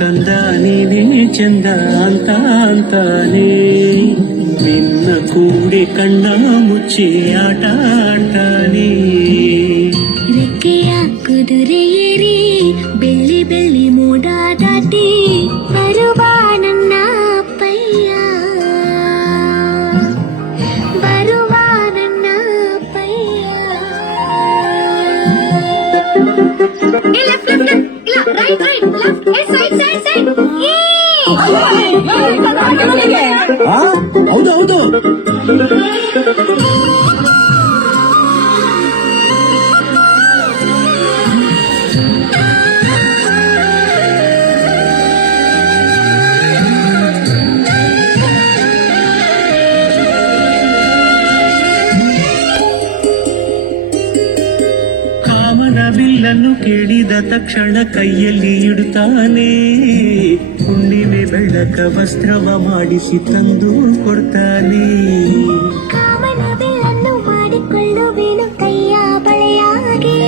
ಕಂದ ನೀನೇ ಚಂದ ಅಂತ ಅಂತಾನೆ ನಿನ್ನ ಕೂಡಿ ಕಣ್ಣ ಮುಚ್ಚಿ ಆಟ ಆಡ್ತಾನೆ. ರೆಕ್ಕೆಯ ಕುದುರೆ ಏರಿ ಬೆಳ್ಳಿ ಬೆಳ್ಳಿ ಮೋಡ ದಾಟಿ ಬರುವ ನನ್ನ ಅಪ್ಪಯ್ಯ, ಬರುವ ನನ್ನ ಅಪ್ಪಯ್ಯ. ಹೌದು ಹೌದು. ಬಿಲ್ಲನ್ನು ಕೇಳಿದ ತಕ್ಷಣ ಕೈಯಲ್ಲಿ ಇಡುತ್ತಾನೆ, ಹುಣ್ಣಿಮೆ ಬೆಳಕ ವಸ್ತ್ರವ ಮಾಡಿಸಿ ತಂದು ಕೊಡ್ತಾನೆ. ಕಾಮನ ಬಿಲ್ಲನ್ನು ಮಾಡಿಕೊಳ್ಳುವೆನು ಕೈಯ ಬಳೆಯಾಗಿ,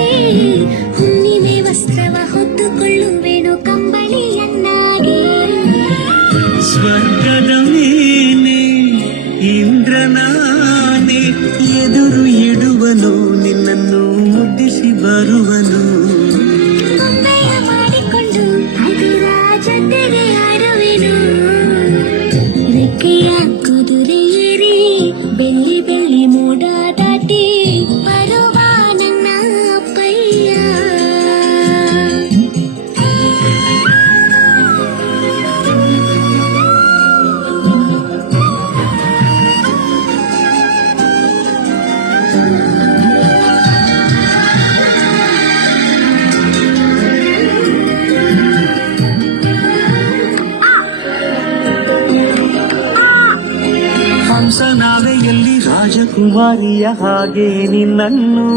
ಹುಣ್ಣಿಮೆ ವಸ್ತ್ರವ ಹೊತ್ತುಕೊಳ್ಳುವೆನು ಕಂಬಳಿಯನ್ನಾಗಿ. ಸ್ವರ್ಗದ ಮೇಲೆ ಇಂದ್ರನಾನೆ ಎದುರು ಇಡುವನು, ನಿನ್ನನ್ನು ಮುದ್ದಿಸಿ ಬರುವನು. ಗೊಂಬೆಯ ಮಾಡಿಕೊಂಡು ಅದರ ಜೊತೆಗೆ ಆಡುವೆನು. ರೆಕ್ಕೆಯ ಕುದುರೆ ಏರಿ ಬೆಳ್ಳಿ ಬೆಳ್ಳಿ ಮೋಡ ದಾಟಿ ಬರುವ ನನ್ನ ಅಪ್ಪಯ್ಯ. ಹಂಸನಾವೆಯಲ್ಲಿ ರಾಜಕುಮಾರಿಯ ಹಾಗೆ ನಿನ್ನನ್ನು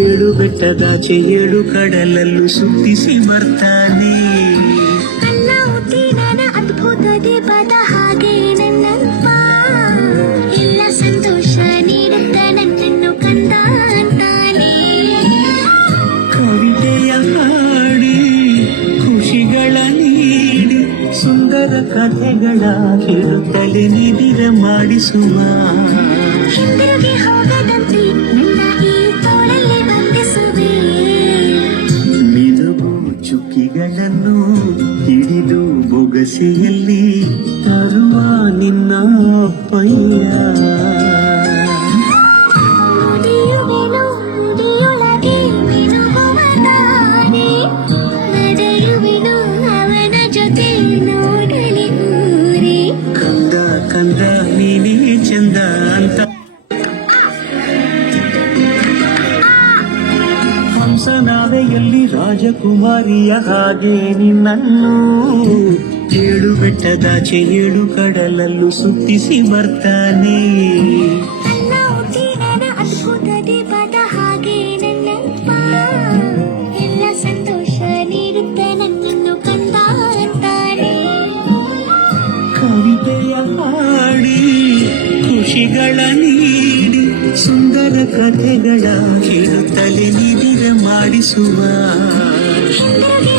ಏಳು ಬೆಟ್ಟದಾಚೆ ಏಳು ಕಡಲಲ್ಲೂ ಸುತ್ತಿಸಿ ಬರ್ತಾನೆ. ನನ್ನ ಹುಟ್ಟಿನ ಅದ್ಭುತ ದೀಪದ ಹಾಗೆ ನನ್ನಪ್ಪ ಎಲ್ಲ ಸಂತೋಷ ನೀಡುತ್ತ ನನ್ನನ್ನು ಕಂದ ಅಂತಾನೆ. ಕವಿತೆಯ ಹಾಡಿ ಖುಷಿಗಳ ನೀಡಿ ಸುಂದರ ಕಥೆಗಳ ಹೇಳುತ್ತಲೇ ನಿಧಿರ ಮಾಡಿಸುವ. ಹಿಂದಿರುಗಿ ಹೋಗದಂತೆ ನನ್ನ ಈ ತೋಳಲ್ಲಿ ಬಂಧಿಸುವೆ. ಮಿನುಗು ಚುಕ್ಕಿಗಳನ್ನು ಹಿಡಿದು ಬೊಗಸೆಯಲ್ಲಿ ತರುವ ನಿನ್ನ ಅಪ್ಪಯ್ಯ. ನುಡಿಯುವೆನು ನುಡಿಯೊಳಗೆ ಮಿನುಗುವ ನಾನೇ, ನಡೆಯುವೆನು ಅವನ ಜೊತೆ ನೋಡಲಿ ಊರೇ. ಕಂದ ಕಂದ ನೀನೇ ಚಂದ ಅಂತ ಹಂಸನಾವೆಯಲ್ಲಿ ರಾಜಕುಮಾರಿಯ ಹಾಗೆ ನಿನ್ನನ್ನು ಏಳು ಬೆಟ್ಟದಾಚೆ ಏಳು ಕಡಲಲ್ಲೂ ಸುತ್ತಿಸಿ ಬರ್ತಾನೆ. ನನ್ನ ಹುಟ್ಟಿನ ಅದ್ಭುತ ದೀಪದ ಹಾಗೆ ನನ್ನಪ್ಪ ಎಲ್ಲ ಸಂತೋಷ ನೀಡುತ್ತ ನನ್ನನ್ನು ಕಂದ ಅಂತಾನೆ. ಕವಿತೆಯ ಹಾಡಿ ಖುಷಿಗಳ ನೀಡಿ ಸುಂದರ ಕಥೆಗಳ ಹೇಳುತ್ತಲೇ ನಿಧಿರ ಮಾಡಿಸುವ. ಹಿಂದಿರುಗಿ